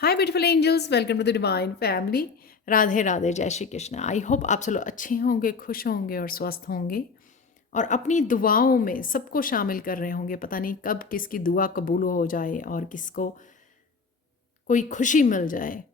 Hi beautiful angels, welcome to the divine family. Radhe Radhe, जय Shri Krishna. I hope आप सब लोग अच्छे होंगे, खुश होंगे और स्वस्थ होंगे और अपनी दुआओं में सबको शामिल कर रहे होंगे। पता नहीं कब किसकी दुआ कबूल हो जाए और किसको कोई खुशी मिल जाए।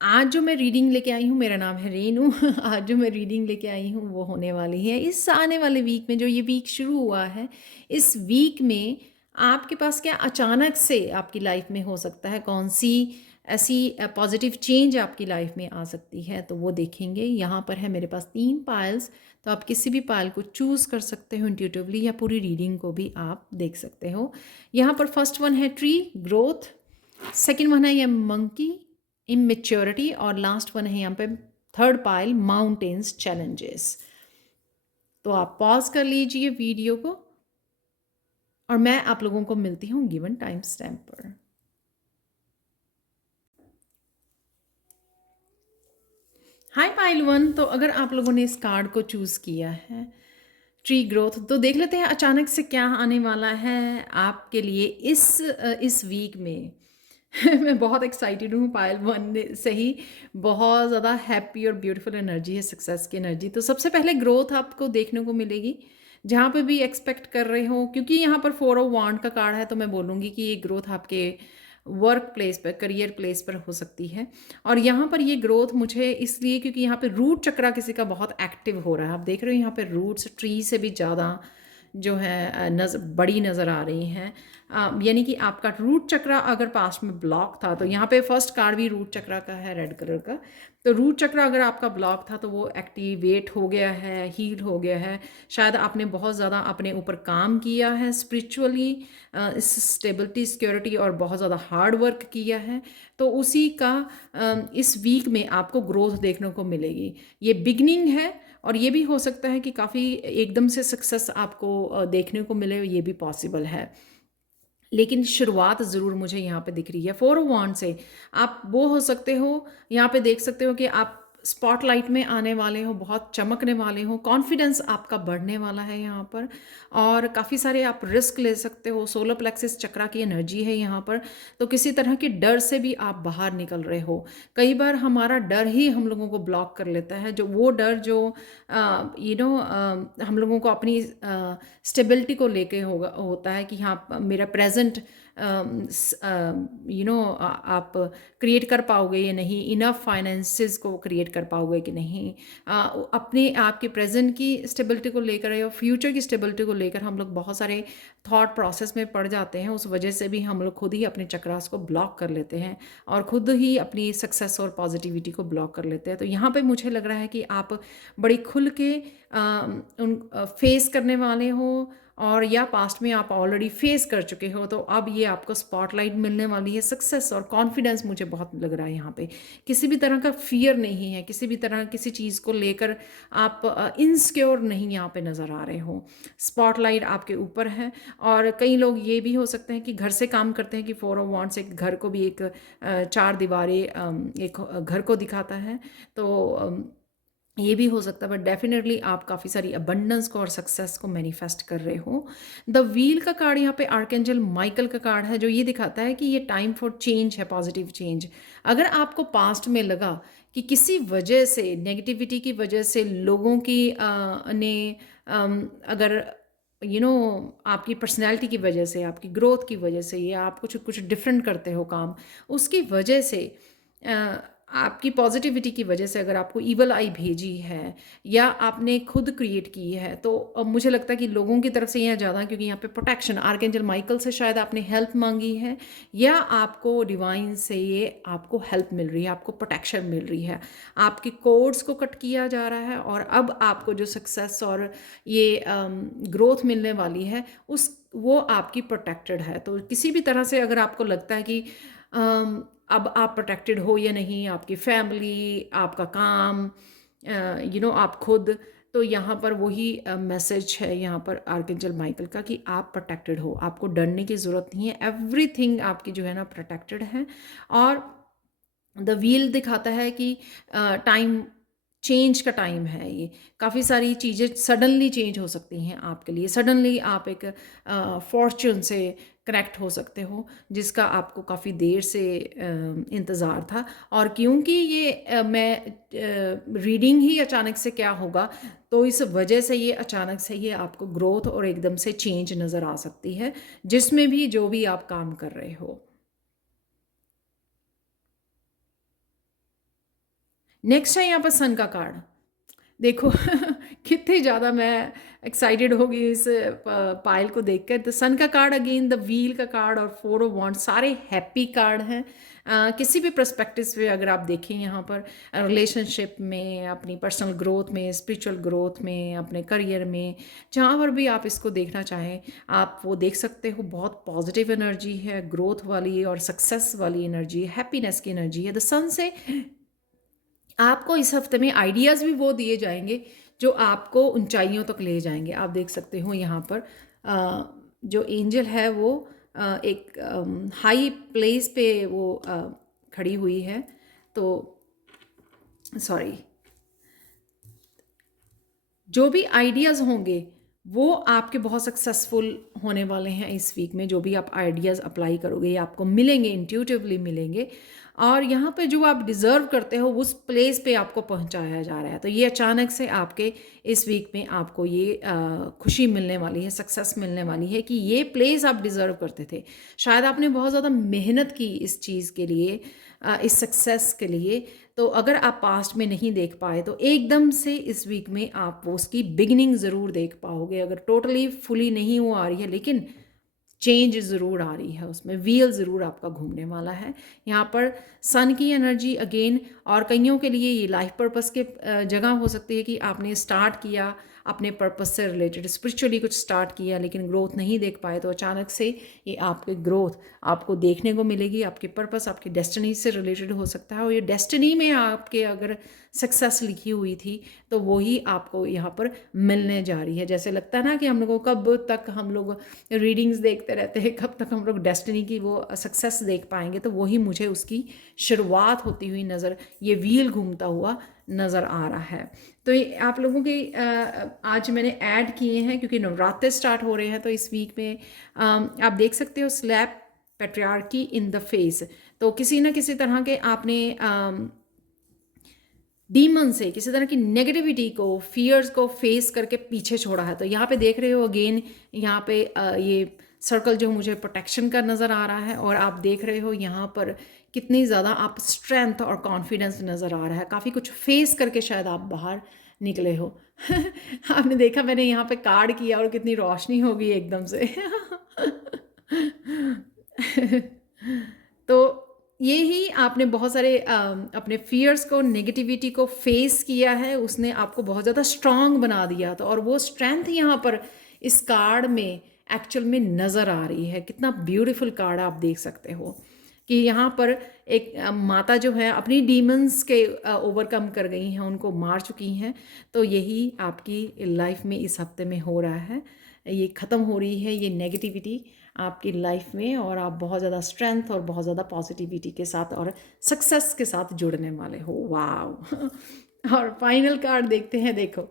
आज जो मैं रीडिंग लेके आई हूँ, मेरा नाम है रेनू। आज जो मैं रीडिंग लेके आई हूँ वो होने वाली है इस आने वाले वीक में। जो ये वीक शुरू हुआ है, इस वीक में आपके पास क्या अचानक से आपकी लाइफ में हो सकता है, कौन सी ऐसी पॉजिटिव चेंज आपकी लाइफ में आ सकती है, तो वो देखेंगे। यहाँ पर है मेरे पास 3 पाइल्स, तो आप किसी भी पाइल को चूज़ कर सकते हो इंट्यूटिवली, या पूरी रीडिंग को भी आप देख सकते हो। यहाँ पर फर्स्ट वन है ट्री ग्रोथ, सेकेंड वन है ये मंकी इमेच्योरिटी, और लास्ट वन है यहाँ पे थर्ड पाइल माउंटेन्स चैलेंजेस। तो आप पॉज कर लीजिए वीडियो को और मैं आप लोगों को मिलती हूँ गिवन टाइम स्टैम्प पर। हाय पाइल वन, तो अगर आप लोगों ने इस कार्ड को चूज़ किया है ट्री ग्रोथ, तो देख लेते हैं अचानक से क्या आने वाला है आपके लिए इस वीक में। मैं बहुत एक्साइटेड हूँ पायल वन से ही। बहुत ज़्यादा हैप्पी और ब्यूटीफुल एनर्जी है, सक्सेस की एनर्जी। तो सबसे पहले ग्रोथ आपको देखने को मिलेगी जहाँ पे भी एक्सपेक्ट कर रहे हो, क्योंकि यहाँ पर 4 ऑफ वांड का कार्ड है, तो मैं बोलूँगी कि ये ग्रोथ आपके वर्क प्लेस पर, करियर प्लेस पर हो सकती है। और यहाँ पर ये ग्रोथ मुझे इसलिए क्योंकि यहाँ पे रूट चक्रा किसी का बहुत एक्टिव हो रहा है। आप देख रहे हो यहाँ पे रूट्स ट्री से भी ज़्यादा जो है बड़ी नज़र आ रही हैं। यानी कि आपका रूट चक्रा अगर पास्ट में ब्लॉक था, तो यहाँ पे फर्स्ट कार्ड भी रूट चक्रा का है, रेड कलर का। तो रूट चक्रा अगर आपका ब्लॉक था तो वो एक्टिवेट हो गया है, हील हो गया है। शायद आपने बहुत ज़्यादा अपने ऊपर काम किया है स्पिरिचुअली, इस स्टेबिलिटी सिक्योरिटी, और बहुत ज़्यादा हार्ड वर्क किया है। तो उसी का इस वीक में आपको ग्रोथ देखने को मिलेगी। ये बिगनिंग है, और ये भी हो सकता है कि काफ़ी एकदम से सक्सेस आपको देखने को मिले, ये भी पॉसिबल है। लेकिन शुरुआत ज़रूर मुझे यहाँ पे दिख रही है 4 ऑफ वांड से। आप वो हो सकते हो, यहाँ पे देख सकते हो कि आप स्पॉटलाइट में आने वाले हो, बहुत चमकने वाले हो, कॉन्फिडेंस आपका बढ़ने वाला है यहाँ पर। और काफ़ी सारे आप रिस्क ले सकते हो। सोलर प्लेक्सिस चक्रा की एनर्जी है यहाँ पर। तो किसी तरह के डर से भी आप बाहर निकल रहे हो। कई बार हमारा डर ही हम लोगों को ब्लॉक कर लेता है, जो वो डर जो हम लोगों को अपनी स्टेबिलिटी को लेके होता है कि हाँ मेरा प्रेजेंट आप क्रिएट कर पाओगे या नहीं, इनफ फाइनेंसेस को क्रिएट कर पाओगे कि नहीं। अपने आपके प्रेजेंट की स्टेबिलिटी को लेकर या फ्यूचर की स्टेबिलिटी को लेकर हम लोग बहुत सारे थॉट प्रोसेस में पड़ जाते हैं। उस वजह से भी हम लोग खुद ही अपने चक्रास को ब्लॉक कर लेते हैं और खुद ही अपनी सक्सेस और पॉजिटिविटी को ब्लॉक कर लेते हैं। तो यहाँ पे मुझे लग रहा है कि आप बड़ी खुल के उन फेस करने वाले हो, और या पास्ट में आप ऑलरेडी फेस कर चुके हो, तो अब ये आपको स्पॉटलाइट मिलने वाली है। सक्सेस और कॉन्फिडेंस मुझे बहुत लग रहा है यहाँ पे। किसी भी तरह का फियर नहीं है, किसी भी तरह किसी चीज़ को लेकर आप इनसिक्योर नहीं यहाँ पे नज़र आ रहे हो। स्पॉटलाइट आपके ऊपर है। और कई लोग ये भी हो सकते हैं कि घर से काम करते हैं, कि 4 ऑफ वांड्स एक घर को भी एक चार दीवारें एक घर को दिखाता है। तो ये भी हो सकता है, बट डेफिनेटली आप काफ़ी सारी अबंडेंस को और सक्सेस को मैनिफेस्ट कर रहे हो। द व्हील का कार्ड यहाँ पे आर्कएंजल माइकल का कार्ड है, जो ये दिखाता है कि ये टाइम फॉर चेंज है, पॉजिटिव चेंज। अगर आपको पास्ट में लगा कि किसी वजह से, नेगेटिविटी की वजह से, लोगों की अगर आपकी पर्सनैलिटी की वजह से, आपकी ग्रोथ की वजह से, या आप कुछ कुछ डिफरेंट करते हो काम, उसकी वजह से, आपकी पॉजिटिविटी की वजह से अगर आपको ईवल आई भेजी है या आपने खुद क्रिएट की है, तो अब मुझे लगता है कि लोगों की तरफ से यहाँ ज़्यादा, क्योंकि यहाँ पे प्रोटेक्शन आर्कएंजल माइकल से शायद आपने हेल्प मांगी है, या आपको डिवाइन से ये आपको हेल्प मिल रही है, आपको प्रोटेक्शन मिल रही है। आपके कोड्स को कट किया जा रहा है, और अब आपको जो सक्सेस और ये ग्रोथ मिलने वाली है वो आपकी प्रोटेक्टेड है। तो किसी भी तरह से अगर आपको लगता है कि अब आप प्रोटेक्टेड हो या नहीं, आपकी फैमिली, आपका काम, आप खुद, तो यहाँ पर वही मैसेज है यहाँ पर आर्कएंजल माइकल का कि आप प्रोटेक्टेड हो, आपको डरने की ज़रूरत नहीं है। एवरीथिंग आपकी जो है ना प्रोटेक्टेड है। और द व्हील दिखाता है कि टाइम चेंज का टाइम है। ये काफ़ी सारी चीज़ें सडनली चेंज हो सकती हैं आपके लिए। सडनली आप एक फॉर्च्यून से कनेक्ट हो सकते हो, जिसका आपको काफ़ी देर से इंतज़ार था। और क्योंकि ये मैं रीडिंग ही अचानक से क्या होगा, तो इस वजह से ये अचानक से ये आपको ग्रोथ और एकदम से चेंज नज़र आ सकती है, जिसमें भी जो भी आप काम कर रहे हो। नेक्स्ट है यहाँ पर सन का कार्ड। देखो कितनी ज़्यादा मैं एक्साइटेड हो गई इस पायल को देखकर। तो सन का कार्ड अगेन, द व्हील का कार्ड और फोर ऑफ वांड, सारे हैप्पी कार्ड हैं। किसी भी पर्सपेक्टिव से अगर आप देखें यहाँ पर, रिलेशनशिप में, अपनी पर्सनल ग्रोथ में, स्पिरिचुअल ग्रोथ में, अपने करियर में, जहाँ पर भी आप इसको देखना चाहें आप वो देख सकते हो। बहुत पॉजिटिव एनर्जी है, ग्रोथ वाली और सक्सेस वाली एनर्जी है, हैप्पीनेस की एनर्जी है। द सन से आपको इस हफ्ते में आइडियाज़ भी वो दिए जाएंगे जो आपको ऊंचाइयों तक ले जाएंगे। आप देख सकते हो यहाँ पर जो एंजल है वो एक हाई प्लेस पे वो खड़ी हुई है। तो सॉरी, जो भी आइडियाज़ होंगे वो आपके बहुत सक्सेसफुल होने वाले हैं इस वीक में। जो भी आप आइडियाज़ अप्लाई करोगे ये आपको मिलेंगे, इंट्यूटिवली मिलेंगे। और यहाँ पे जो आप डिज़र्व करते हो उस प्लेस पे आपको पहुँचाया जा रहा है। तो ये अचानक से आपके इस वीक में आपको ये खुशी मिलने वाली है, सक्सेस मिलने वाली है कि ये प्लेस आप डिज़र्व करते थे। शायद आपने बहुत ज़्यादा मेहनत की इस चीज़ के लिए, इस सक्सेस के लिए। तो अगर आप पास्ट में नहीं देख पाए तो एकदम से इस वीक में आप वो उसकी बिगिनिंग ज़रूर देख पाओगे। अगर टोटली फुली नहीं वो आ रही है लेकिन चेंज ज़रूर आ रही है, उसमें व्हील ज़रूर आपका घूमने वाला है। यहाँ पर सन की एनर्जी अगेन, और कईयों के लिए ये लाइफ पर्पस के जगह हो सकती है कि आपने स्टार्ट किया अपने पर्पस से रिलेटेड, स्पिरिचुअली कुछ स्टार्ट किया लेकिन ग्रोथ नहीं देख पाए, तो अचानक से ये आपकी ग्रोथ आपको देखने को मिलेगी। आपके पर्पस, आपकी डेस्टिनी से रिलेटेड हो सकता है, और ये डेस्टिनी में आपके अगर सक्सेस लिखी हुई थी तो वही आपको यहाँ पर मिलने जा रही है। जैसे लगता है ना कि हम लोगों को कब तक हम लोग रीडिंग्स देखते रहते हैं, कब तक हम लोग डेस्टिनी की वो सक्सेस देख पाएंगे, तो वही मुझे उसकी शुरुआत होती हुई नज़र, ये व्हील घूमता हुआ नज़र आ रहा है। तो ये आप लोगों के आज मैंने ऐड किए हैं क्योंकि नवरात्रे स्टार्ट हो रहे हैं। तो इस वीक में आप देख सकते हो slap patriarchy in the face. तो किसी ना किसी तरह के आपने डीमन से, किसी तरह की नेगेटिविटी को, फियर्स को फेस करके पीछे छोड़ा है। तो यहाँ पे देख रहे हो अगेन, यहाँ पे ये सर्कल जो मुझे प्रोटेक्शन का नज़र आ रहा है, और आप देख रहे हो यहाँ पर कितनी ज़्यादा आप स्ट्रेंथ और कॉन्फिडेंस नज़र आ रहा है। काफ़ी कुछ फेस करके शायद आप बाहर निकले हो। आपने देखा मैंने यहाँ पे कार्ड किया और कितनी रोशनी हो गई एकदम से। तो ये ही आपने बहुत सारे अपने फियर्स को, नेगेटिविटी को फेस किया है, उसने आपको बहुत ज़्यादा स्ट्रांग बना दिया। तो और वो स्ट्रेंथ यहाँ पर इस कार्ड में एक्चुअल में नज़र आ रही है। कितना ब्यूटीफुल कार्ड आप देख सकते हो कि यहाँ पर एक माता जो है अपनी डीमंस के ओवरकम कर गई हैं, उनको मार चुकी हैं। तो यही आपकी लाइफ में इस हफ्ते में हो रहा है। ये ख़त्म हो रही है ये नेगेटिविटी आपकी लाइफ में, और आप बहुत ज़्यादा स्ट्रेंथ और बहुत ज़्यादा पॉजिटिविटी के साथ और सक्सेस के साथ जुड़ने वाले हो। वाव। और फाइनल कार्ड देखते हैं। देखो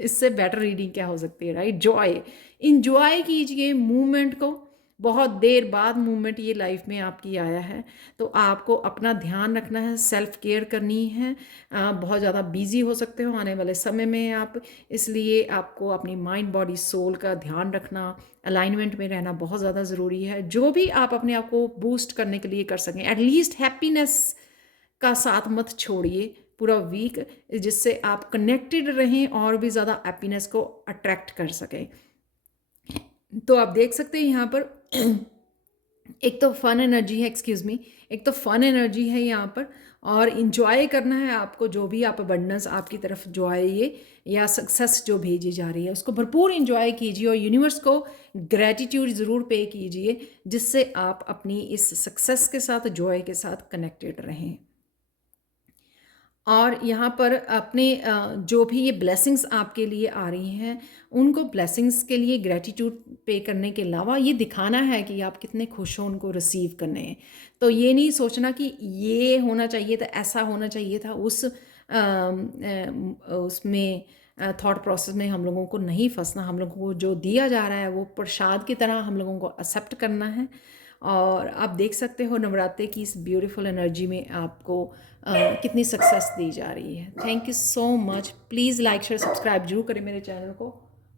इससे बेटर रीडिंग क्या हो सकती है, राइट? जॉय। इंजॉय कीजिए मूवमेंट को। बहुत देर बाद मूवमेंट ये लाइफ में आपकी आया है, तो आपको अपना ध्यान रखना है, सेल्फ केयर करनी है। बहुत ज़्यादा बिजी हो सकते हो आने वाले समय में आप, इसलिए आपको अपनी माइंड, बॉडी, सोल का ध्यान रखना, अलाइनमेंट में रहना बहुत ज़्यादा ज़रूरी है। जो भी आप अपने आप को बूस्ट करने के लिए कर सकें, एटलीस्ट हैप्पीनेस का साथ मत छोड़िए पूरा वीक, जिससे आप कनेक्टेड रहें और भी ज़्यादा हैप्पीनेस को अट्रैक्ट कर सकें। तो आप देख सकते हैं यहाँ पर एक तो फन एनर्जी है, एक्सक्यूज़ मी, एक तो फन एनर्जी है यहाँ पर, और इन्जॉय करना है आपको। जो भी आप अबंडेंस आपकी तरफ जो आए ये या सक्सेस जो भेजी जा रही है उसको भरपूर इन्जॉय कीजिए, और यूनिवर्स को ग्रैटिट्यूड ज़रूर पे कीजिए, जिससे आप अपनी इस सक्सेस के साथ, जॉय के साथ कनेक्टेड रहें। और यहाँ पर अपने जो भी ये ब्लेसिंग्स आपके लिए आ रही हैं, उनको ब्लेसिंग्स के लिए ग्रैटिट्यूड पे करने के अलावा ये दिखाना है कि आप कितने खुश हो उनको रिसीव करने हैं। तो ये नहीं सोचना कि ये होना चाहिए था, ऐसा होना चाहिए था, उसमें थॉट प्रोसेस में हम लोगों को नहीं फंसना। हम लोगों को जो दिया जा रहा है वो प्रसाद की तरह हम लोगों को एक्सेप्ट करना है। और आप देख सकते हो नवरात्रे की इस ब्यूटीफुल एनर्जी में आपको कितनी सक्सेस दी जा रही है। Thank you so much. Please like share subscribe जरूर करें मेरे चैनल को,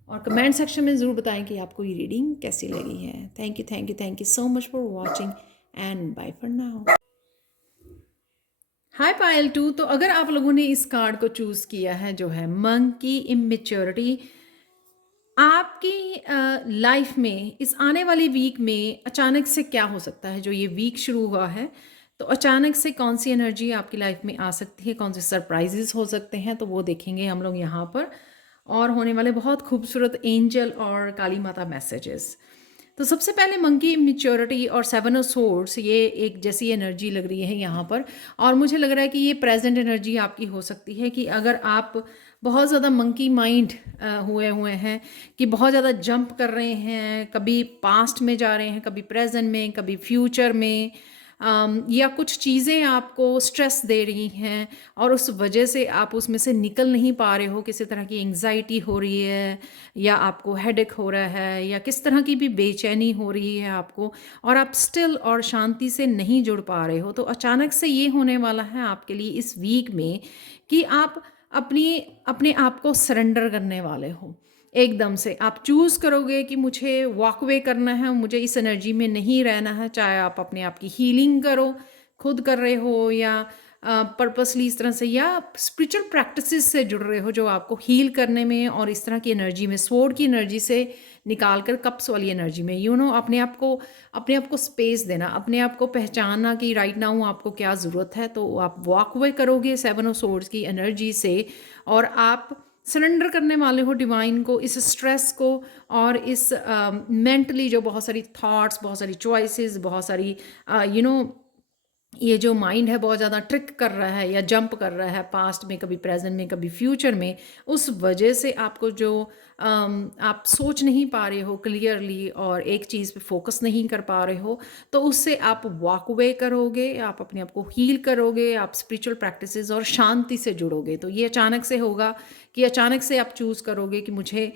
और कमेंट सेक्शन में ज़रूर बताएं कि आपको ये रीडिंग कैसी लगी है। Thank you thank you thank you so much for watching and bye for now. Hi Payal too, तो अगर आप लोगों ने इस कार्ड को चूज़ किया है जो है मंकी इमेच्योरिटी, आपकी लाइफ में इस आने वाली वीक में अचानक से क्या हो सकता है। जो ये वीक शुरू हुआ है तो अचानक से कौन सी एनर्जी आपकी लाइफ में आ सकती है, कौन से सरप्राइजेस हो सकते हैं, तो वो देखेंगे हम लोग यहाँ पर। और होने वाले बहुत खूबसूरत एंजल और काली माता मैसेजेस। तो सबसे पहले मंकी मैच्योरिटी और सेवन ऑफ सोर्ड्स, ये एक जैसी एनर्जी लग रही है यहाँ पर। और मुझे लग रहा है कि ये प्रेजेंट एनर्जी आपकी हो सकती है कि अगर आप बहुत ज़्यादा मंकी माइंड हुए हुए हैं, कि बहुत ज़्यादा जंप कर रहे हैं, कभी पास्ट में जा रहे हैं, कभी प्रेजेंट में, कभी फ्यूचर में, या कुछ चीज़ें आपको स्ट्रेस दे रही हैं और उस वजह से आप उसमें से निकल नहीं पा रहे हो, किसी तरह की एंग्जाइटी हो रही है या आपको हेडेक हो रहा है या किस तरह की भी बेचैनी हो रही है आपको, और आप स्टिल और शांति से नहीं जुड़ पा रहे हो, तो अचानक से ये होने वाला है आपके लिए इस वीक में कि आप अपनी अपने आप को सरेंडर करने वाले हो। एकदम से आप चूज़ करोगे कि मुझे वॉकवे करना है, मुझे इस एनर्जी में नहीं रहना है। चाहे आप अपने आप की हीलिंग करो, खुद कर रहे हो, या पर्पसली इस तरह से, या स्पिरिचुअल प्रैक्टिसेस से जुड़ रहे हो जो आपको हील करने में और इस तरह की एनर्जी में, स्वॉर्ड की एनर्जी से निकाल कर कप्स वाली एनर्जी में, अपने आप को स्पेस देना, अपने आप को पहचानना कि राइट नाउ आपको क्या ज़रूरत है। तो आप वॉकवे करोगे सेवन ऑफ सोर्ड्स की एनर्जी से, और आप सरेंडर करने वाले हो डिवाइन को, इस स्ट्रेस को और इस मेंटली जो बहुत सारी थॉट्स, बहुत सारी चॉइसेस, बहुत सारी ये जो माइंड है बहुत ज़्यादा ट्रिक कर रहा है या जंप कर रहा है पास्ट में, कभी प्रेजेंट में, कभी फ्यूचर में, उस वजह से आपको जो आप सोच नहीं पा रहे हो क्लियरली और एक चीज़ पे फोकस नहीं कर पा रहे हो, तो उससे आप वॉक अवे करोगे, आप अपने आप को हील करोगे, आप स्पिरिचुअल प्रैक्टिसेस और शांति से जुड़ोगे। तो ये अचानक से होगा कि अचानक से आप चूज़ करोगे कि मुझे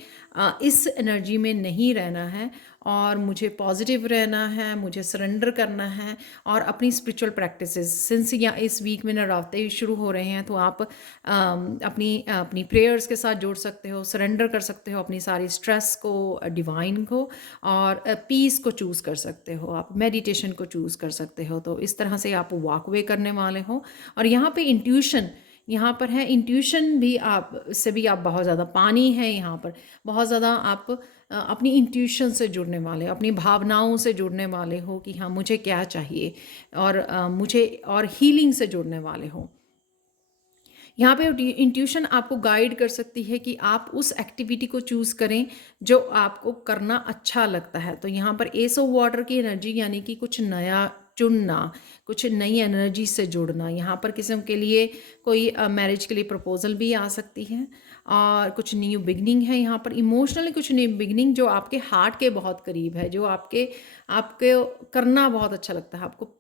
इस एनर्जी में नहीं रहना है और मुझे पॉजिटिव रहना है, मुझे सरेंडर करना है। और अपनी स्पिरिचुअल प्रैक्टिसेस, सिंस या इस वीक में नवरात्रे शुरू हो रहे हैं, तो आप अपनी अपनी प्रेयर्स के साथ जोड़ सकते हो, सरेंडर कर सकते हो अपनी सारी स्ट्रेस को डिवाइन को, और पीस को चूज़ कर सकते हो, आप मेडिटेशन को चूज़ कर सकते हो। तो इस तरह से आप वॉकवे करने वाले हो। और यहाँ पे इंट्यूशन यहाँ पर है, इंट्यूशन भी आप से भी आप बहुत ज़्यादा, पानी है यहाँ पर, बहुत ज़्यादा आप अपनी इंट्यूशन से जुड़ने वाले, अपनी भावनाओं से जुड़ने वाले हो कि हाँ मुझे क्या चाहिए, और मुझे और हीलिंग से जुड़ने वाले हो। यहाँ पे इंट्यूशन आपको गाइड कर सकती है कि आप उस एक्टिविटी को चूज़ करें जो आपको करना अच्छा लगता है। तो यहाँ पर एस ऑफ वाटर की एनर्जी, यानी कि कुछ नया चुनना, कुछ नई एनर्जी से जुड़ना। यहाँ पर किसी के लिए कोई मैरिज के लिए प्रपोजल भी आ सकती है, और कुछ न्यू बिगनिंग है यहाँ पर, इमोशनली कुछ न्यू बिगनिंग जो आपके हार्ट के बहुत करीब है, जो आपके आपके करना बहुत अच्छा लगता है आपको।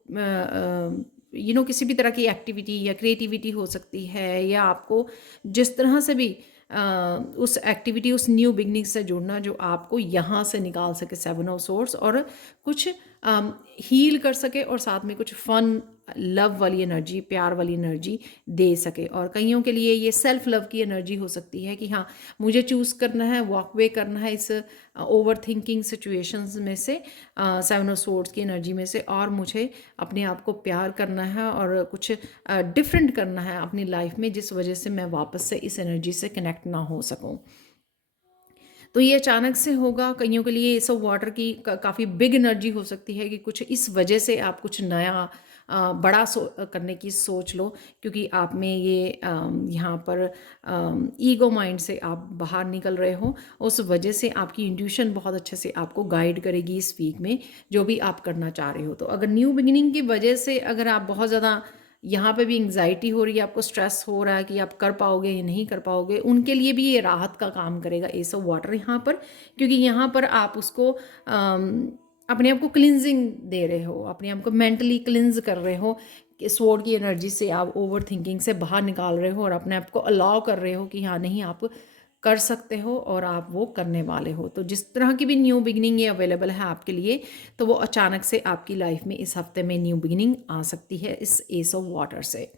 किसी भी तरह की एक्टिविटी या क्रिएटिविटी हो सकती है, या आपको जिस तरह से भी उस एक्टिविटी, उस न्यू बिगनिंग से जुड़ना जो आपको यहाँ से निकाल सके सेवन ऑफ सोर्स, और कुछ हील कर सके, और साथ में कुछ फन, लव वाली एनर्जी, प्यार वाली एनर्जी दे सके। और कईयों के लिए ये सेल्फ लव की एनर्जी हो सकती है कि हाँ मुझे चूज़ करना है, वॉकवे करना है इस ओवर थिंकिंग सिचुएशंस में से, सेवन ऑफ सोर्ड्स की एनर्जी में से, और मुझे अपने आप को प्यार करना है और कुछ डिफरेंट करना है अपनी लाइफ में, जिस वजह से मैं वापस से इस एनर्जी से कनेक्ट ना हो सकूं। तो ये अचानक से होगा। कईयों के लिए सब वाटर की काफ़ी बिग एनर्जी हो सकती है कि कुछ इस वजह से आप कुछ नया बड़ा करने की सोच लो, क्योंकि आप में ये यहाँ पर ईगो माइंड से आप बाहर निकल रहे हो। उस वजह से आपकी इंट्यूशन बहुत अच्छे से आपको गाइड करेगी इस वीक में, जो भी आप करना चाह रहे हो। तो अगर न्यू बिगिनिंग की वजह से अगर आप बहुत ज़्यादा यहाँ पे भी एंग्जाइटी हो रही है, आपको स्ट्रेस हो रहा है कि आप कर पाओगे या नहीं कर पाओगे, उनके लिए भी ये राहत का काम करेगा एस ऑफ वाटर यहाँ पर, क्योंकि यहाँ पर आप उसको अपने आप को क्लिनजिंग दे रहे हो, अपने आप को मेंटली क्लिनज कर रहे हो कि स्वॉर्ड की एनर्जी से आप ओवर थिंकिंग से बाहर निकाल रहे हो, और अपने आप को अलाउ कर रहे हो कि हाँ नहीं, आप कर सकते हो और आप वो करने वाले हो। तो जिस तरह की भी न्यू बिगिनिंग ये अवेलेबल है आपके लिए, तो वो अचानक से आपकी लाइफ में इस हफ्ते में न्यू बिगिनिंग आ सकती है इस एस ऑफ वाटर से।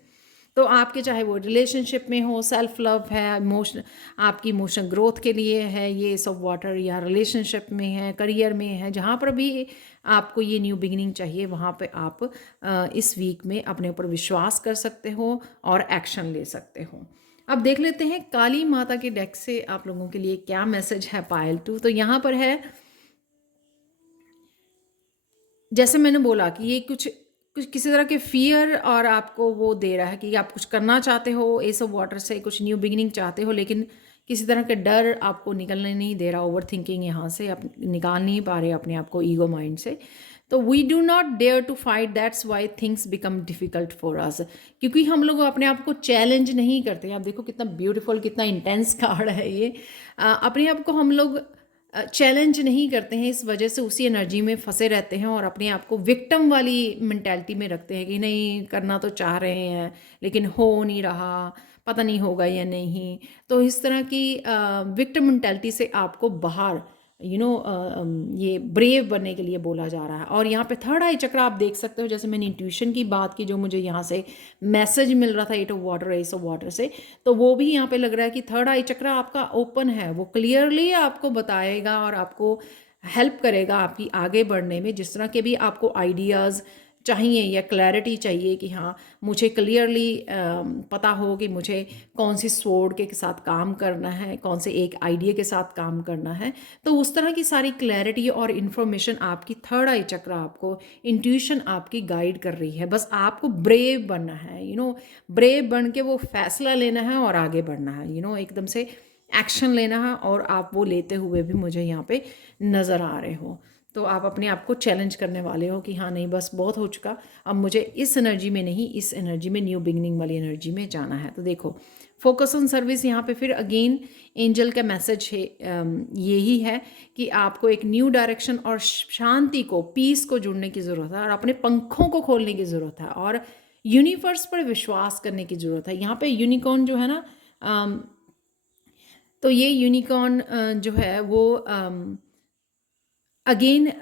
तो आपके चाहे वो रिलेशनशिप में हो, सेल्फ लव है, इमोशन, आपकी इमोशनल ग्रोथ के लिए है ये एस ऑफ वाटर, या रिलेशनशिप में है, करियर में है, जहाँ पर भी आपको ये न्यू बिगिनिंग चाहिए वहाँ पे आप इस वीक में अपने ऊपर विश्वास कर सकते हो और एक्शन ले सकते हो। अब देख लेते हैं काली माता के डेक से आप लोगों के लिए क्या मैसेज है पायल 2। तो यहाँ पर है, जैसे मैंने बोला कि ये कुछ कुछ किसी तरह के फियर और आपको वो दे रहा है कि आप कुछ करना चाहते हो एस ऑफ वाटर से, कुछ न्यू बिगिनिंग चाहते हो, लेकिन किसी तरह के डर आपको निकलने नहीं दे रहा, ओवर थिंकिंग यहाँ से आप निकाल नहीं पा रहे अपने आप को ईगो माइंड से। तो we do not dare to fight, that's why things become difficult for us, क्योंकि हम लोग अपने आप को चैलेंज नहीं करते। आप देखो कितना ब्यूटीफुल, कितना इंटेंस कार्ड है ये। अपने आप को हम लोग चैलेंज नहीं करते हैं, इस वजह से उसी एनर्जी में फंसे रहते हैं और अपने आप को विक्टिम वाली मेंटालिटी में रखते हैं कि नहीं करना तो चाह रहे हैं लेकिन हो नहीं रहा, पता नहीं होगा या नहीं। तो इस तरह की विक्टिम मेंटालिटी से आपको बाहर ये ब्रेव बनने के लिए बोला जा रहा है। और यहाँ पे थर्ड आई चक्र आप देख सकते हो, जैसे मैंने इंट्यूशन की बात की, जो मुझे यहाँ से मैसेज मिल रहा था eight of water, ace of water से, तो वो भी यहाँ पे लग रहा है कि थर्ड आई चक्र आपका ओपन है, वो क्लियरली आपको बताएगा और आपको हेल्प करेगा आपकी आगे बढ़ने में। जिस तरह के भी आपको आइडियाज़ चाहिए या क्लैरिटी चाहिए कि हाँ मुझे क्लियरली पता हो कि मुझे कौन सी स्वॉर्ड के साथ काम करना है, कौन से एक आइडिया के साथ काम करना है, तो उस तरह की सारी क्लैरिटी और इन्फॉर्मेशन आपकी थर्ड आई चक्र आपको, इंट्यूशन आपकी गाइड कर रही है। बस आपको ब्रेव बनना है, ब्रेव बन के वो फैसला लेना है और आगे बढ़ना है, एकदम से एक्शन लेना है, और आप वो लेते हुए भी मुझे यहाँ पे नज़र आ रहे हो। तो आप अपने आप को चैलेंज करने वाले हो कि हाँ नहीं बस बहुत हो चुका, अब मुझे इस एनर्जी में नहीं, इस एनर्जी में, न्यू बिगनिंग वाली एनर्जी में जाना है। तो देखो फोकस ऑन सर्विस, यहाँ पे फिर अगेन एंजल का मैसेज है, यही है कि आपको एक न्यू डायरेक्शन और शांति को, पीस को जुड़ने की ज़रूरत है और अपने पंखों को खोलने की ज़रूरत है और यूनिवर्स पर विश्वास करने की ज़रूरत है। यहाँ पे यूनिकॉर्न जो है ना, तो ये यूनिकॉर्न जो है वो अगेन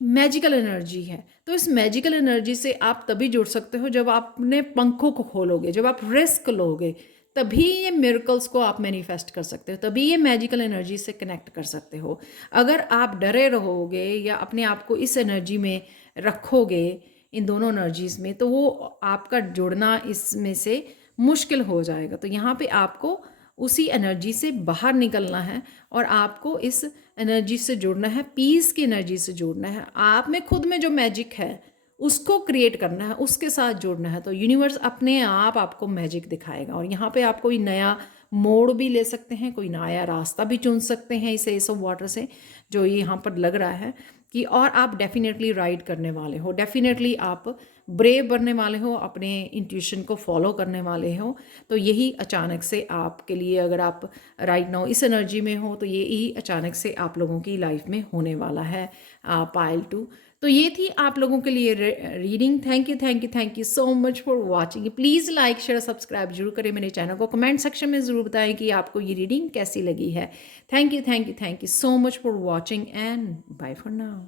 मैजिकल एनर्जी है। तो इस मैजिकल एनर्जी से आप तभी जुड़ सकते हो जब आप अपने पंखों को खोलोगे, जब आप रिस्क लोगे, तभी ये मिरेकल्स को आप मैनिफेस्ट कर सकते हो, तभी ये मैजिकल एनर्जी से कनेक्ट कर सकते हो। अगर आप डरे रहोगे या अपने आप को इस एनर्जी में रखोगे, इन दोनों एनर्जीज में, तो वो आपका जुड़ना इसमें से मुश्किल हो जाएगा। तो यहाँ पे आपको उसी एनर्जी से बाहर निकलना है और आपको इस एनर्जी से जुड़ना है, पीस की एनर्जी से जुड़ना है। आप में खुद में जो मैजिक है उसको क्रिएट करना है, उसके साथ जुड़ना है। तो यूनिवर्स अपने आप आपको मैजिक दिखाएगा और यहाँ पे आप कोई नया मोड़ भी ले सकते हैं, कोई नया रास्ता भी चुन सकते हैं इस एस ऑफ वाटर से, जो ये यहाँ पर लग रहा है कि, और आप डेफिनेटली राइड करने वाले हो, डेफिनेटली आप ब्रेव बनने वाले हो, अपने इंट्यूशन को फॉलो करने वाले हो। तो यही अचानक से आपके लिए, अगर आप राइट नाउ इस एनर्जी में हो, तो ये ही अचानक से आप लोगों की लाइफ में होने वाला है पायल 2। तो ये थी आप लोगों के लिए reading. Thank you so much for watching. Please like share subscribe जरूर करें मेरे चैनल को, कमेंट सेक्शन में ज़रूर बताएं कि आपको ये रीडिंग कैसी लगी है। Thank you so much for watching and bye for now.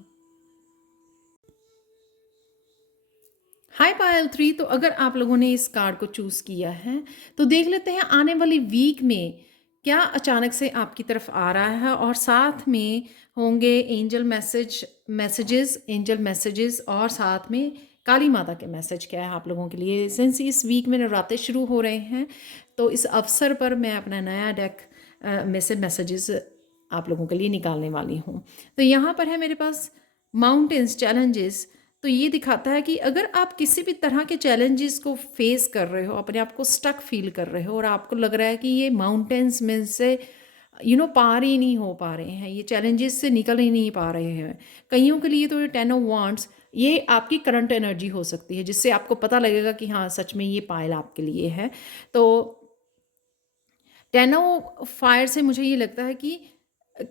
Hi Payal 3। तो अगर आप लोगों ने इस कार्ड को चूज़ किया है तो देख लेते हैं आने वाली वीक में क्या अचानक से आपकी तरफ आ रहा है, और साथ में होंगे एंजल एंजल मैसेजेस, और साथ में काली माता के मैसेज क्या है आप लोगों के लिए। सिंस इस वीक में नवरात्रे शुरू हो रहे हैं, तो इस अवसर पर मैं अपना नया डेक में से मैसेजेस आप लोगों के लिए निकालने वाली हूँ। तो यहाँ पर है मेरे पास माउंटेन्स चैलेंजेस। तो ये दिखाता है कि अगर आप किसी भी तरह के चैलेंजेस को फेस कर रहे हो, अपने आप को स्टक फील कर रहे हो और आपको लग रहा है कि ये माउंटेन्स में से पार ही नहीं हो पा रहे हैं, ये चैलेंजेस से निकल ही नहीं पा रहे हैं, कईयों के लिए तो ये 10 ऑफ वांड्स ये आपकी करंट एनर्जी हो सकती है, जिससे आपको पता लगेगा कि हाँ सच में ये पायल आपके लिए है। तो 10 ऑफ फायर से मुझे ये लगता है कि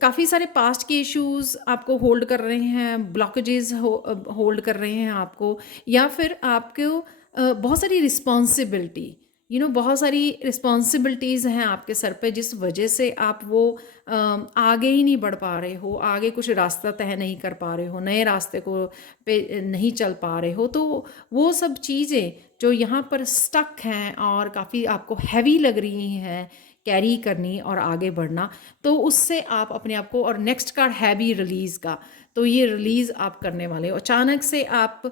काफ़ी सारे पास्ट के इश्यूज़ आपको होल्ड कर रहे हैं, ब्लॉकेजेस होल्ड कर रहे हैं आपको, या फिर आपको बहुत सारी रिस्पॉन्सिबिलिटी, बहुत सारी रिस्पॉन्सिबिलिटीज़ हैं आपके सर पे, जिस वजह से आप वो आगे ही नहीं बढ़ पा रहे हो, आगे कुछ रास्ता तय नहीं कर पा रहे हो, नए रास्ते को पे नहीं चल पा रहे हो। तो वो सब चीज़ें जो यहाँ पर स्टक हैं और काफ़ी आपको हैवी लग रही हैं कैरी करनी और आगे बढ़ना, तो उससे आप अपने आप को, और नेक्स्ट कार्ड है भी रिलीज़ का, तो ये रिलीज़ आप करने वाले हो। अचानक से आप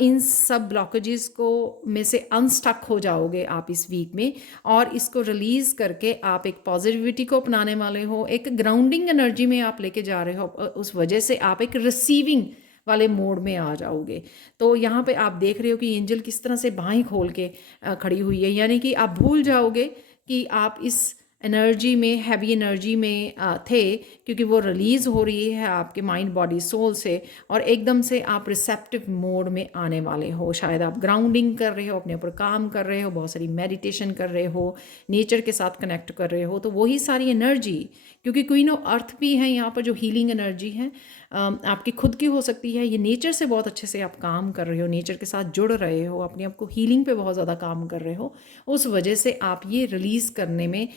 इन सब ब्लॉकेजेस को में से अनस्टक हो जाओगे आप इस वीक में, और इसको रिलीज़ करके आप एक पॉजिटिविटी को अपनाने वाले हो, एक ग्राउंडिंग एनर्जी में आप लेके जा रहे हो। उस वजह से आप एक रिसीविंग वाले मोड में आ जाओगे। तो यहाँ पे आप देख रहे हो कि एंजल किस तरह से बाहें खोल के खड़ी हुई है, यानी कि आप भूल जाओगे कि आप इस एनर्जी में, हैवी एनर्जी में थे, क्योंकि वो रिलीज़ हो रही है आपके माइंड बॉडी सोल से, और एकदम से आप रिसेप्टिव मोड में आने वाले हो। शायद आप ग्राउंडिंग कर रहे हो, अपने ऊपर काम कर रहे हो, बहुत सारी मेडिटेशन कर रहे हो, नेचर के साथ कनेक्ट कर रहे हो। तो वही सारी एनर्जी, क्योंकि क्वीन ऑफ अर्थ भी है यहाँ पर जो हीलिंग एनर्जी है, आपकी खुद की हो सकती है। ये नेचर से बहुत अच्छे से आप काम कर रहे हो, नेचर के साथ जुड़ रहे हो, अपने आप को हीलिंग पे बहुत ज़्यादा काम कर रहे हो। उस वजह से आप ये रिलीज़ करने में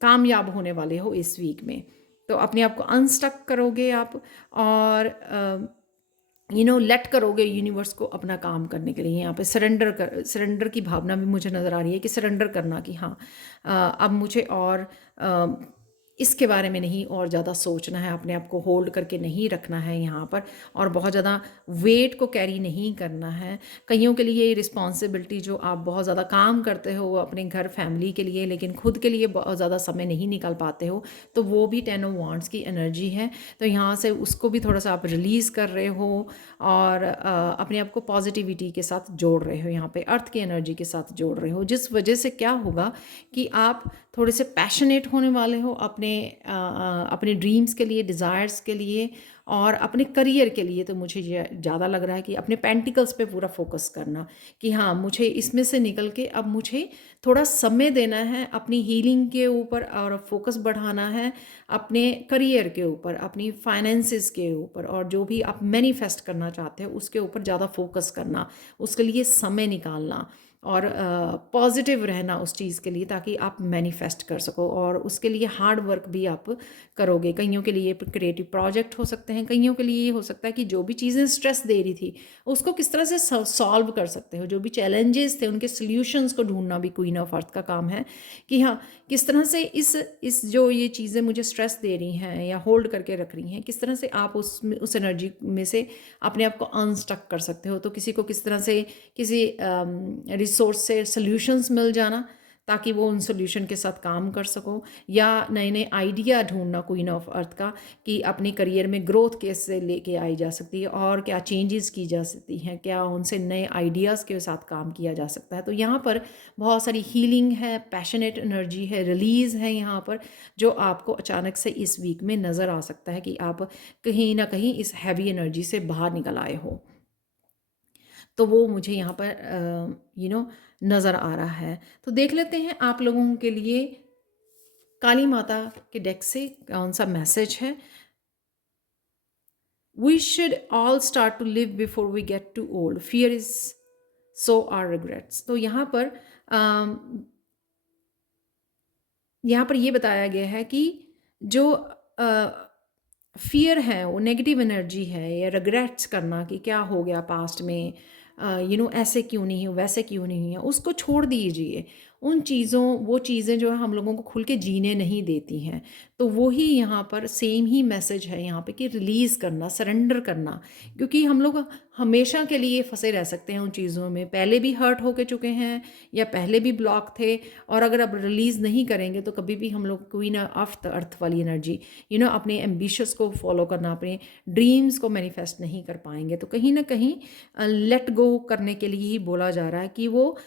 कामयाब होने वाले हो इस वीक में। तो अपने आप को अनस्टक करोगे आप, और लेट करोगे यूनिवर्स को अपना काम करने के लिए। यहाँ पे सरेंडर की भावना भी मुझे नज़र आ रही है, कि सरेंडर करना, कि हाँ अब मुझे और इसके बारे में नहीं और ज़्यादा सोचना है, अपने आप को होल्ड करके नहीं रखना है यहाँ पर, और बहुत ज़्यादा वेट को कैरी नहीं करना है। कईयों के लिए रिस्पॉन्सिबिलिटी, जो आप बहुत ज़्यादा काम करते हो अपने घर फैमिली के लिए, लेकिन खुद के लिए बहुत ज़्यादा समय नहीं निकाल पाते हो, तो वो भी 10 ऑफ वांड्स की एनर्जी है। तो यहाँ से उसको भी थोड़ा सा आप रिलीज़ कर रहे हो, और अपने आप को पॉजिटिविटी के साथ जोड़ रहे हो, यहाँ पे अर्थ की एनर्जी के साथ जोड़ रहे हो, जिस वजह से क्या होगा कि आप थोड़े से पैशनेट होने वाले हो अपने ड्रीम्स के लिए, डिज़ायर्स के लिए, और अपने करियर के लिए। तो मुझे ये ज़्यादा लग रहा है कि अपने पेंटिकल्स पे पूरा फोकस करना, कि हाँ मुझे इसमें से निकल के अब मुझे थोड़ा समय देना है अपनी हीलिंग के ऊपर, और फोकस बढ़ाना है अपने करियर के ऊपर, अपनी फाइनेंसिस के ऊपर, और जो भी आप मैनिफेस्ट करना चाहते हो उसके ऊपर ज़्यादा फोकस करना, उसके लिए समय निकालना, और पॉजिटिव रहना उस चीज़ के लिए, ताकि आप मैनिफेस्ट कर सको, और उसके लिए हार्ड वर्क भी आप करोगे। कईयों के लिए क्रिएटिव प्रोजेक्ट हो सकते हैं, कईयों के लिए ये हो सकता है कि जो भी चीज़ें स्ट्रेस दे रही थी उसको किस तरह से सॉल्व कर सकते हो, जो भी चैलेंजेस थे उनके सॉल्यूशंस को ढूंढना भी क्वीन ऑफ अर्थ का काम है, कि हाँ किस तरह से इस जो ये चीज़ें मुझे स्ट्रेस दे रही हैं या होल्ड करके रख रही हैं, किस तरह से आप उस एनर्जी में से अपने आप को अनस्टक कर सकते हो। तो किसी को किस तरह से किसी रिसोर्स से सॉल्यूशंस मिल जाना, ताकि वो उन सॉल्यूशन के साथ काम कर सको, या नए नए आइडिया ढूंढना क्वीन ऑफ अर्थ का, कि अपने करियर में ग्रोथ कैसे लेके आई जा सकती है, और क्या चेंजेस की जा सकती हैं, क्या उनसे नए आइडियाज़ के साथ काम किया जा सकता है। तो यहाँ पर बहुत सारी हीलिंग है, पैशनेट एनर्जी है, रिलीज़ है यहाँ पर, जो आपको अचानक से इस वीक में नज़र आ सकता है, कि आप कहीं ना कहीं इस हैवी एनर्जी से बाहर निकल आए हो। तो वो मुझे यहाँ पर नज़र आ रहा है। तो देख लेते हैं आप लोगों के लिए काली माता के डेक से कौन सा मैसेज है। We should all start to live before we get to old, fear is so are regrets. तो यहाँ पर ये बताया गया है कि जो फियर है वो नेगेटिव एनर्जी है, या रिग्रेट्स करना कि क्या हो गया पास्ट में, ऐसे क्यों नहीं हो, वैसे क्यों नहीं है, उसको छोड़ दीजिए। वो चीज़ें जो है हम लोगों को खुल के जीने नहीं देती हैं। तो वही यहाँ पर सेम ही मैसेज है यहाँ पे, कि रिलीज़ करना, सरेंडर करना, क्योंकि हम लोग हमेशा के लिए फंसे रह सकते हैं उन चीज़ों में, पहले भी हर्ट होके चुके हैं, या पहले भी ब्लॉक थे, और अगर अब रिलीज़ नहीं करेंगे तो कभी भी हम लोग क्वीन ऑफ द अर्थ वाली एनर्जी, अपने एम्बिशंस को फॉलो करना, अपने ड्रीम्स को मैनिफेस्ट नहीं कर पाएंगे। तो कहीं ना कहीं लेट गो करने के लिए ही बोला जा रहा है, कि वो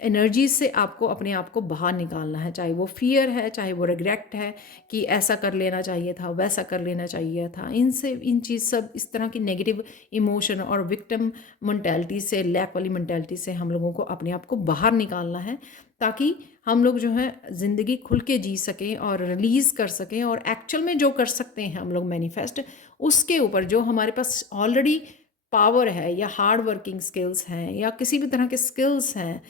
एनर्जी से आपको अपने आप को बाहर निकालना है, चाहे वो फियर है, चाहे वो रिग्रेट है, कि ऐसा कर लेना चाहिए था, वैसा कर लेना चाहिए था। इन चीज़ सब इस तरह की नेगेटिव इमोशन और विक्टिम मेंटालिटी से, लैक वाली मेंटालिटी से हम लोगों को अपने आप को बाहर निकालना है, ताकि हम लोग जो है ज़िंदगी खुल के जी सकें और रिलीज़ कर सकें, और एक्चुअल में जो कर सकते हैं हम लोग मैनिफेस्ट, उसके ऊपर जो हमारे पास ऑलरेडी पावर है या हार्ड वर्किंग स्किल्स हैं या किसी भी तरह के स्किल्स हैं,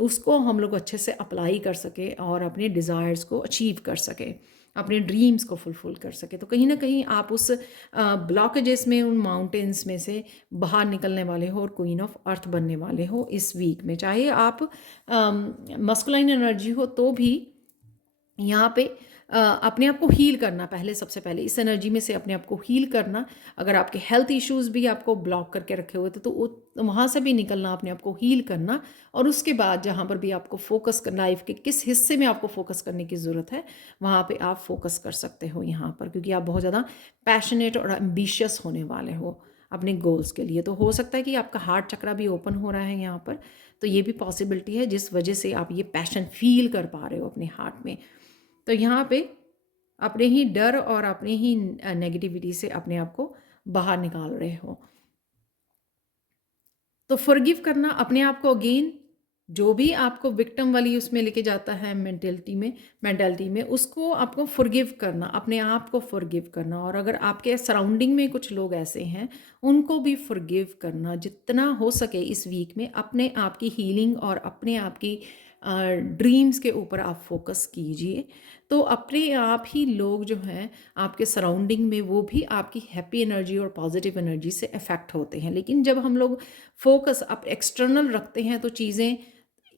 उसको हम लोग अच्छे से अप्लाई कर सके और अपने डिज़ायर्स को अचीव कर सके, अपने ड्रीम्स को फुलफिल कर सके। तो कहीं ना कहीं आप उस ब्लॉकेजेस में, उन माउंटेन्स में से बाहर निकलने वाले हो और क्वीन ऑफ अर्थ बनने वाले हो इस वीक में। चाहे आप मस्कुलाइन एनर्जी हो तो भी यहाँ पे अपने आप को हील करना, पहले सबसे पहले इस एनर्जी में से अपने आप को हील करना। अगर आपके हेल्थ इश्यूज भी आपको ब्लॉक करके रखे हुए थे तो वहाँ से भी निकलना, अपने आप को हील करना। और उसके बाद जहाँ पर भी आपको फोकस करना, लाइफ के किस हिस्से में आपको फोकस करने की ज़रूरत है, वहाँ पे आप फोकस कर सकते हो यहाँ पर, क्योंकि आप बहुत ज़्यादा पैशनेट और एम्बिशियस होने वाले हो अपने गोल्स के लिए। तो हो सकता है कि आपका हार्ट चक्रा भी ओपन हो रहा है यहाँ पर, तो ये भी पॉसिबिलिटी है जिस वजह से आप ये पैशन फील कर पा रहे हो अपने हार्ट में। तो यहाँ पे अपने ही डर और अपने ही नेगेटिविटी से अपने आप को बाहर निकाल रहे हो। तो फॉरगिव करना अपने आप को, अगेन जो भी आपको विक्टिम वाली उसमें लेके जाता है मेंटेलिटी में उसको आपको फॉरगिव करना, अपने आप को फॉरगिव करना। और अगर आपके सराउंडिंग में कुछ लोग ऐसे हैं उनको भी फॉरगिव करना। जितना हो सके इस वीक में अपने आप की हीलिंग और अपने आप की ड्रीम्स के ऊपर आप फोकस कीजिए। तो अपने आप ही लोग जो हैं आपके सराउंडिंग में, वो भी आपकी हैप्पी एनर्जी और पॉजिटिव एनर्जी से अफेक्ट होते हैं। लेकिन जब हम लोग फोकस आप एक्सटर्नल रखते हैं तो चीज़ें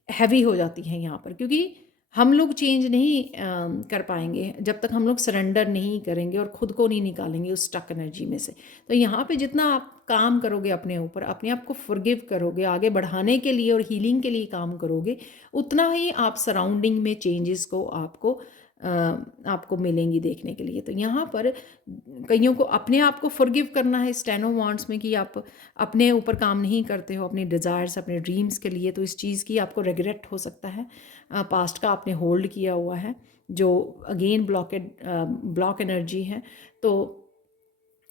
हैवी हो जाती हैं यहाँ पर, क्योंकि हम लोग चेंज नहीं कर पाएंगे जब तक हम लोग सरेंडर नहीं करेंगे और ख़ुद को नहीं निकालेंगे उस स्टक एनर्जी में से। तो यहाँ पे जितना आप काम करोगे अपने ऊपर, अपने आप को फॉरगिव करोगे, आगे बढ़ाने के लिए और हीलिंग के लिए काम करोगे, उतना ही आप सराउंडिंग में चेंजेस को आपको मिलेंगी देखने के लिए। तो यहाँ पर कईयों को अपने आप को फॉरगिव करना है इस 10 ऑफ वांड्स में, कि आप अपने ऊपर काम नहीं करते हो अपने डिज़ायर्स, अपने ड्रीम्स के लिए। तो इस चीज़ की आपको रिग्रेट हो सकता है, पास्ट का आपने होल्ड किया हुआ है जो अगेन ब्लॉक एनर्जी है। तो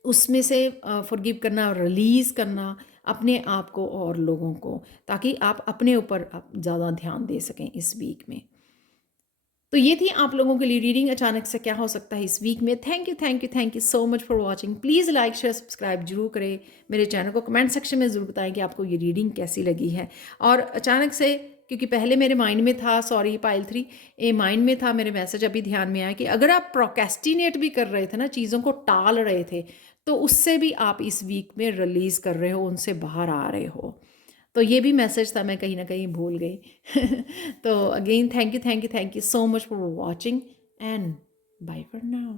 उसमें से फॉरगिव करना, रिलीज़ करना अपने आप को और लोगों को, ताकि आप अपने ऊपर ज़्यादा ध्यान दे सकें इस वीक में। तो ये थी आप लोगों के लिए रीडिंग, अचानक से क्या हो सकता है इस वीक में। Thank you so much for watching. Please like share subscribe जरूर करें मेरे चैनल को। कमेंट सेक्शन में ज़रूर बताएं कि आपको ये रीडिंग कैसी लगी है। और अचानक से, क्योंकि पहले मेरे माइंड में था, सॉरी पाइल 3, ये माइंड में था, मेरे मैसेज अभी ध्यान में आया कि अगर आप प्रोकेस्टिनेट भी कर रहे थे ना, चीज़ों को टाल रहे थे, तो उससे भी आप इस वीक में रिलीज़ कर रहे हो, उनसे बाहर आ रहे हो। तो ये भी मैसेज था, मैं कहीं ना कहीं भूल गई। तो again thank you so much for watching and bye for now.